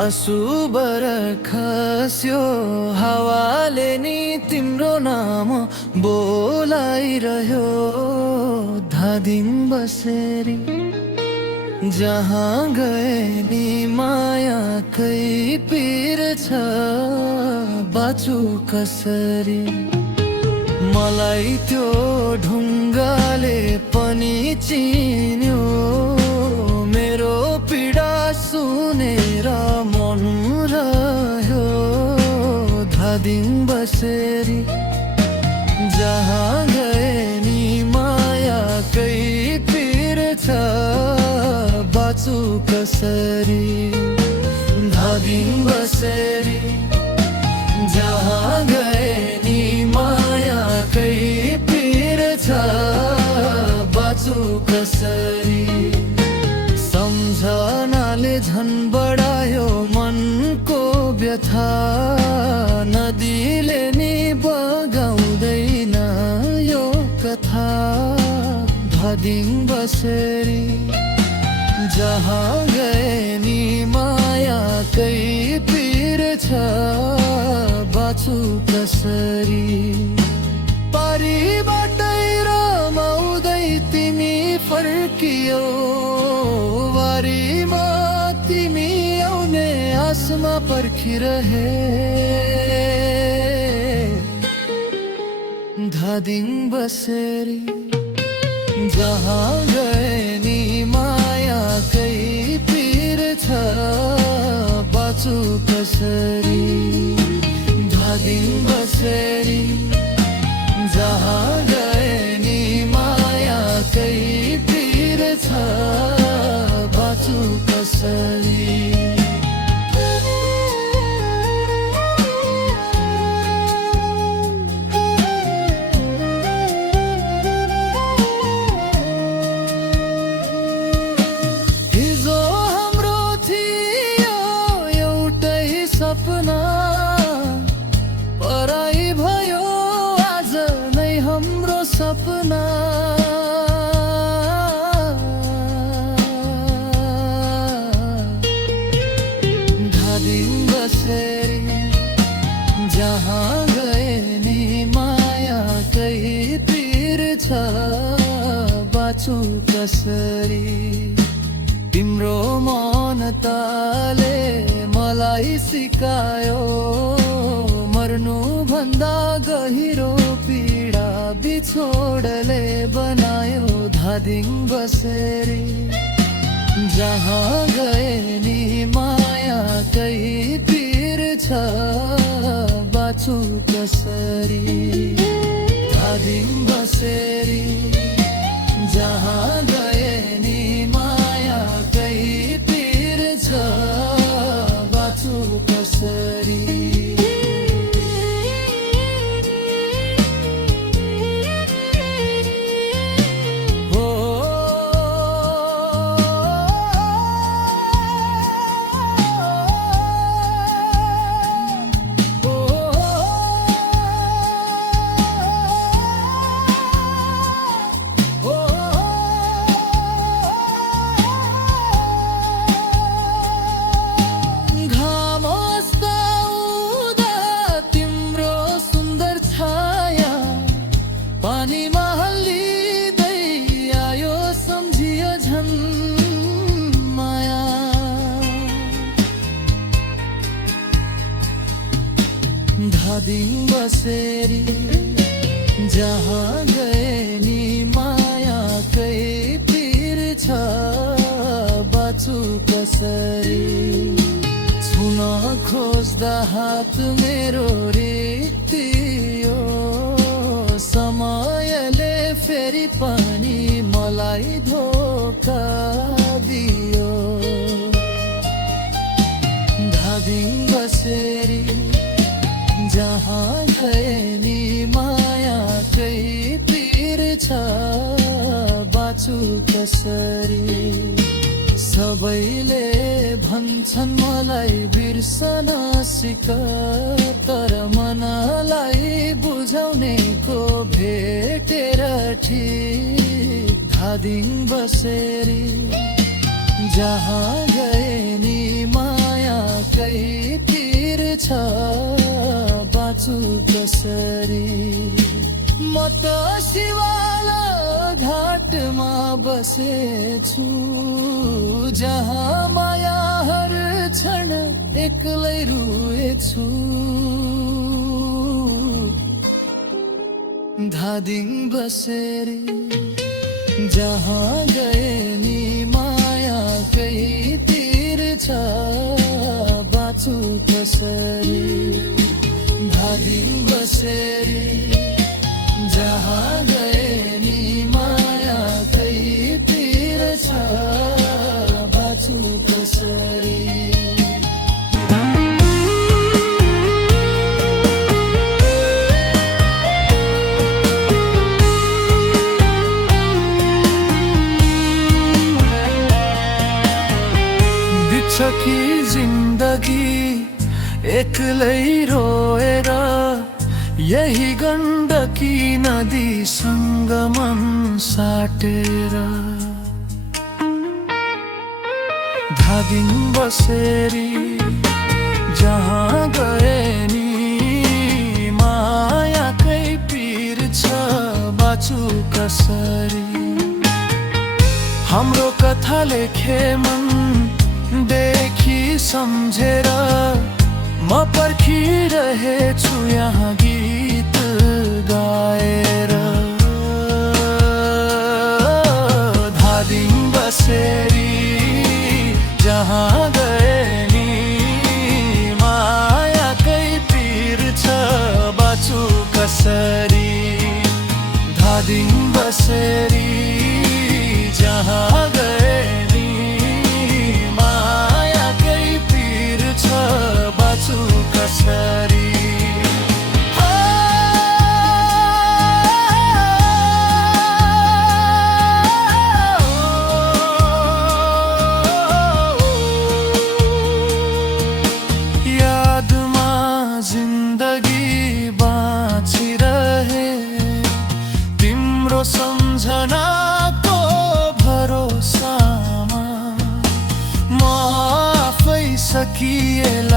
आँसु बरखास्यो हावाले नि तिम्रो नाम बोलाइरह्यो धादिङ बसेरी जहाँ गए नि मायाकै पिर छ बाँचु कसरी मलाई त्यो ढुङ्गाले पनि चिन्यो मेरो पीडा सुनेर मन रह्यो धादिङ बसेरी जहाँ गए नि मायाकै पिर छ बाँचु कसरी धादिङ बसेरी जहाँ गए नि मायाकै पिर छ बाँचु कसरी सम्झनाले झन् बढायो मनको व्यथा नदीले नि बगाउँदैन यो कथा धादिङ बसेरी जहाँ गए नि मायाकै पिर छ बाँचु कसरी पारीबाटै रमाउँदै तिमी फर्कियौ वारीमा तिमी आउने आसमा पर्खिरहे धादिङ बसेरी जहाँ गए नि मायाकै पिर छ बाँचु कसरी धादिङ बसेरी जहाँ गए नि मायाकै पिर छ बाँचु कसरी सपना पराई भयो आज नै हाम्रो सपना धादिङ बसेरी जहाँ गए नि मायाकै पिर छ बाँचु कसरी तिम्रो मौनताले मलाई सिकायो मर्नु भन्दा गहिरो पीडा बिछोडले बनायो धादिङ बसेरी जहाँ गए नि मायाकै पिर छ बाँचु कसरी धादिङ बसेरी जहाँ गए नि मायाकै पिर छ बाँचु कसरी पानीमा हल्लिँदै आयो सम्झियो झन् माया धादिङ बसेरी जहाँ गए नि मायाकै पिर छ बाँचु कसरी छुन खोज्दा हात मेरो रित्तियो समयले फेरि पनि मलाई धोका दियो धादिङ बसेरी जहाँ गए नि मायाकै पिर छ बाँचु कसरी सबैले भन्छन् मलाई बिर्सन सिक तर मनलाई बुझाउनेको भेटेर ठिक धादिङ बसेरी जहाँ गए नि माया पिर छ बाँचु कसरी। म त शिवाला घाटमा बसेछु, जहाँ माया हर क्षण एक्लै रुएछु। धादिङ बसेरी जहाँ गए नि मायाकै तीर छ बाँचु कसरी। धादिङ बसेरी जहाँ गए नि मायाकै तीर छ बाँचु कसरी। कि जिन्दगी एक्लै रोएर यही गण्डकी नदीसँग मन साटेर। धादिङ बसेरी जहाँ गए नि मायाकै पिर छ बाँचु कसरी। हाम्रो कथा लेखे मन देखी सम्झेर म पर्खिरहेछु यहाँ गीत गाएर। धादिङ बसेरी जहाँ गए नि मायाकै पिर छ बाँचु कसरी। धादिङ बसेरी जहाँ गए नि मायाकै पिर छ बाँचु कसरी। यादमा जिन्दगी बाँचिरहे तिम्रो सम्झनाको भरोसामा। म आफै सकिएला